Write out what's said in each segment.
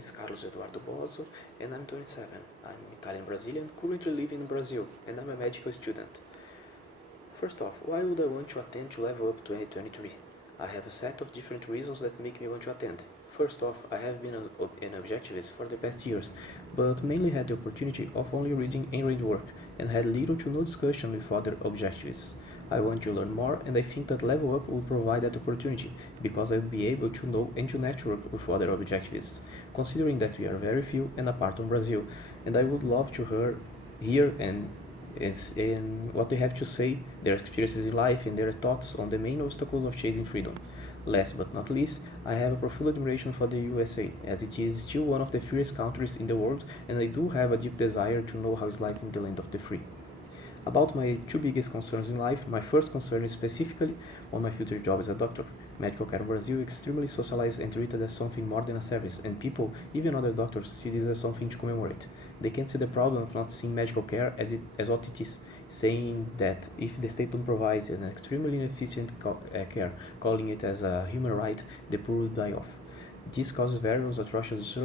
is Carlos Eduardo Bozo, and I'm 27. I'm Italian Brazilian, currently living in Brazil, and I'm a medical student. First off, why would I want to attend to Level Up 2023? I have a set of different reasons that make me want to attend. First off, I have been an objectivist for the past years, but mainly had the opportunity of only reading and work, and had little to no discussion with other objectivists. I want to learn more, and I think that Level Up will provide that opportunity, because I will be able to know and to network with other objectivists, considering that we are very few and apart from Brazil, and I would love to hear and what they have to say, their experiences in life, and their thoughts on the main obstacles of chasing freedom. Last but not least, I have a profound admiration for the USA, as it is still one of the freest countries in the world, and I do have a deep desire to know how it's like in the land of the free. About my two biggest concerns in life, my first concern is specifically on my future job as a doctor. Medical care in Brazil is extremely socialized and treated as something more than a service, and people, even other doctors, see this as something to commemorate. They can see the problem of not seeing medical care as what it is, saying that if the state don't provide an extremely inefficient care, calling it as a human right, the poor will die off. This causes various atrocious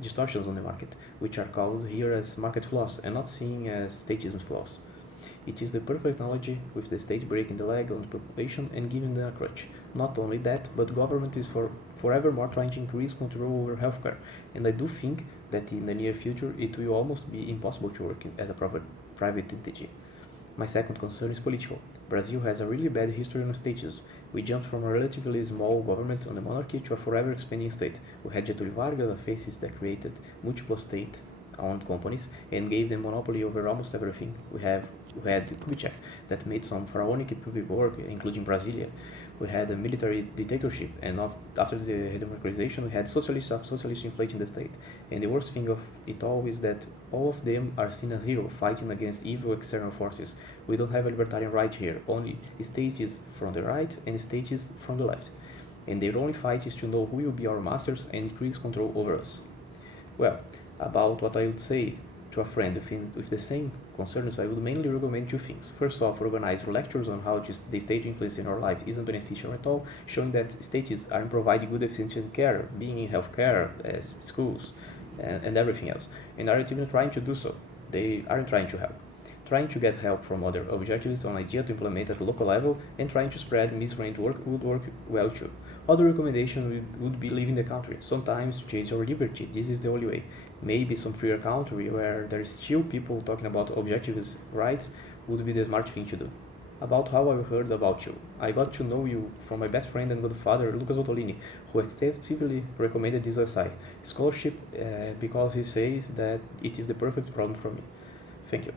distortions on the market, which are called here as market flaws and not seen as statism flaws. It is the perfect analogy with the state breaking the leg on the population and giving them a crutch. Not only that, but government is forevermore trying to increase control over healthcare, and I do think that in the near future it will almost be impossible to work as a private entity. My second concern is political. Brazil has a really bad history on states. We jumped from a relatively small government on the monarchy to a forever expanding state. We had Getúlio Vargas, a fascist that created multiple state-owned companies and gave them monopoly over almost everything. We had Kubitschek that made some pharaonic public work, including Brasilia. We had a military dictatorship, and after the democratization, we had socialists inflating the state. And the worst thing of it all is that all of them are seen as heroes fighting against evil external forces. We don't have a libertarian right here, only states from the right and states from the left. And their only fight is to know who will be our masters and increase control over us. Well, about what I would say to a friend with the same concerns, I would mainly recommend two things. First off, organize lectures on how the state influence in our life isn't beneficial at all, showing that states aren't providing good efficient care, being in healthcare, schools, and everything else, and aren't even trying to do so. They aren't trying to help. Trying to get help from other objectives on idea to implement at the local level, and trying to spread misbranded work would work well too. Other recommendation would be leaving the country, sometimes to chase your liberty. This is the only way. Maybe some freer country where there is still people talking about objectivist rights would be the smart thing to do. About how I heard about you. I got to know you from my best friend and good father, Lucas Ottolini, who extensively recommended this OSI scholarship because he says that it is the perfect program for me. Thank you.